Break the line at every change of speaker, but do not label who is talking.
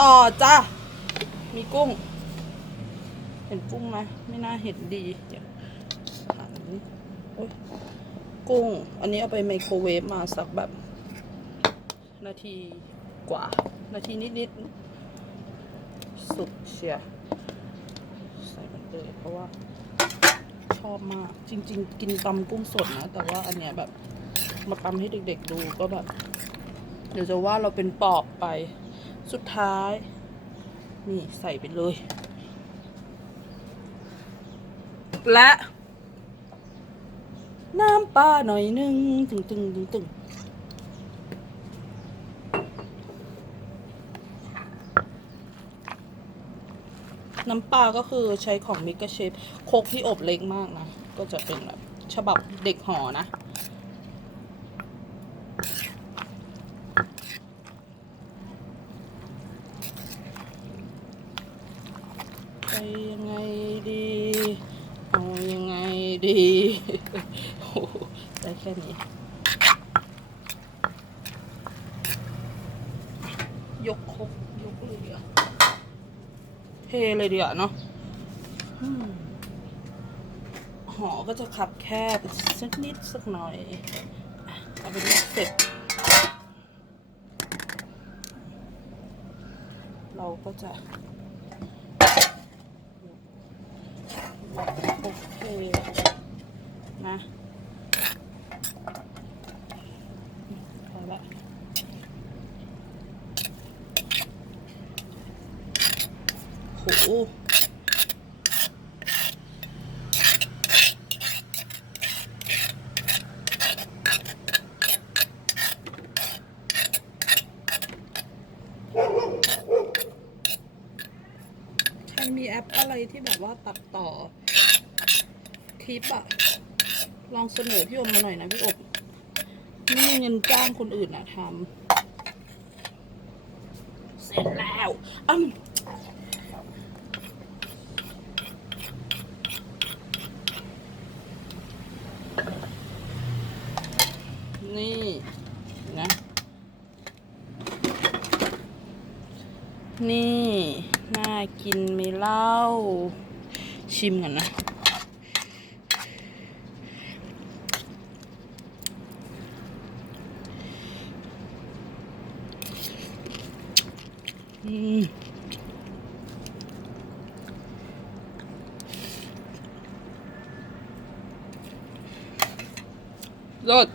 ต่อจ้ะ มีกุ้ง เห็นกุ้งไหมไม่น่าเห็นดีเดี๋ยวหันกุ้ง อันนี้เอาไปไมโครเวฟมาสักแบบ นาทีกว่า นาทีนิดๆ สุดเชียใส่มันเลยเพราะว่าชอบมาก จริง ๆ กินตำกุ้งสดนะ แต่ว่าอันเนี้ยแบบมาตำให้เด็ก ๆ ดูก็แบบ เดี๋ยวจะว่าเราเป็นปอบไป สุดท้าย นี่ใส่ไปเลย และน้ำปลาหน่อยนึงตึงตึงตึงตึงน้ำปลาก็คือใช้ของมิกเชฟโคกที่อบเล็กมากนะ ก็จะเป็นแบบฉบับเด็กหอนะ ยังไงดี เอายังไงดีโอ้โหได้แค่นี้ ยกครกยกเลยเดียวเทเลยเดียวเนาะหอก็จะขับแคบสักนิดสักหน่อยเอาไปนี้เสร็จเราก็จะ โอเคนะพอละโห ใครมีแอปอะไรที่แบบว่าตัดต่อคลิปอะลองเสนอพี่อมมาหน่อยนะพี่อบไม่มีเงินจ้างคนอื่นนะทำเสร็จแล้วอืมนี่นะ นี่ น่ากินไหมเล่า ชิมกันนะ อืมรส